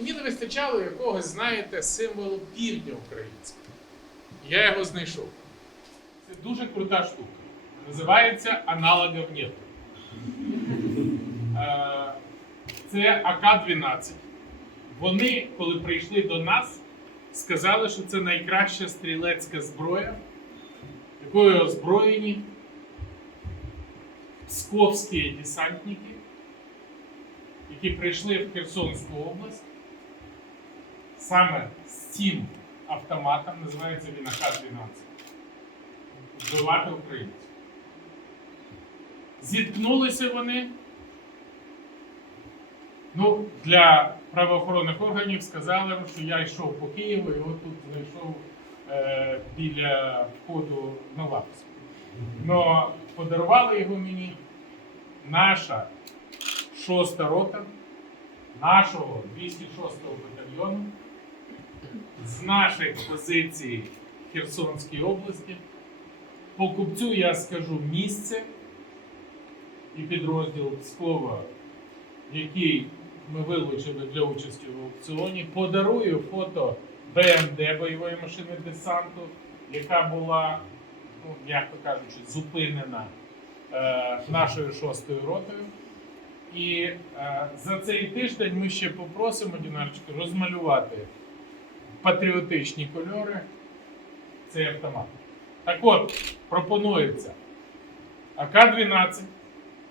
Мені не вистачало якогось, знаєте, символу півдня українського. Я його знайшов. Це дуже крута штука. Називається аналогов нет. Е, Це АК-12. Вони, коли прийшли до нас, сказали, що це найкраща стрілецька зброя, якою озброєні псковські десантники, які прийшли в Херсонську область саме з цим автоматом, називається він АК-12, вбивати українців. Зіткнулися вони. Ну, для правоохоронних органів сказали, що я йшов по Києву і от тут знайшов е, біля входу на лапсу. Но подарували його мені наша шоста рота нашого 206-го батальйону з наших позицій в Херсонській області. Покупцю я скажу місце і підрозділ Пскова, який ми вилучили для участі в аукціоні. Подарую фото БМД бойової машини десанту, яка була, ну, м'яко кажучи, зупинена е, нашою шостою ротою. І е, за цей тиждень ми ще попросимо Дінарчика розмалювати патріотичні кольори цей автомат. Так от, пропонується АК-12,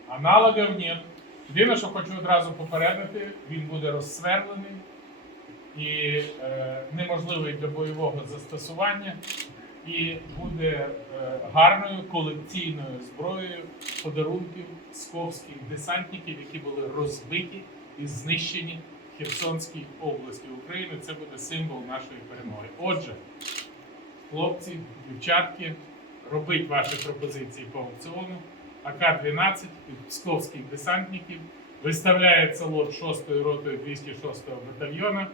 аналогів нет. Єдине, що хочу одразу попередити, він буде розсверлений і е, неможливий для бойового застосування, і буде е, гарною колекційною зброєю подарунків псковських десантників, які були розбиті і знищені Херсонській області України. Це буде символ нашої перемоги. Отже, хлопці, дівчатки, робіть ваші пропозиції по аукціону. АК-12 від псковських десантників виставляється лот 6-ї ротою 206-го батальйону.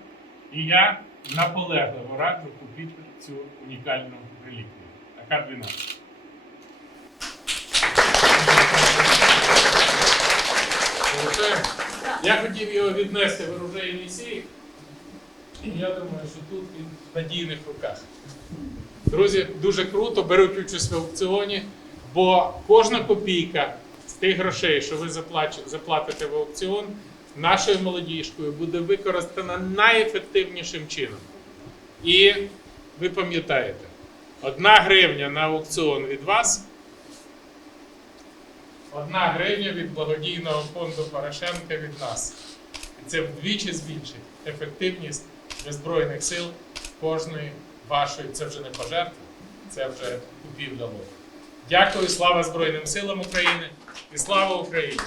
І я наполегливо раджу купити цю унікальну реліквію. АК-12. Получаємо? Я хотів його віднести в оружейний сейф. І я думаю, що тут він в надійних руках. Друзі, дуже круто, беруть участь в аукціоні, бо кожна копійка з тих грошей, що ви заплатите в аукціон, нашою молодіжкою буде використана найефективнішим чином. І ви пам'ятаєте, одна гривня на аукціон від вас, одна гривня від благодійного фонду Порошенка від нас. І це вдвічі збільшить ефективність Збройних сил кожної вашої. Це вже не пожертва, це вже купівля лови. Дякую, слава Збройним силам України і слава Україні!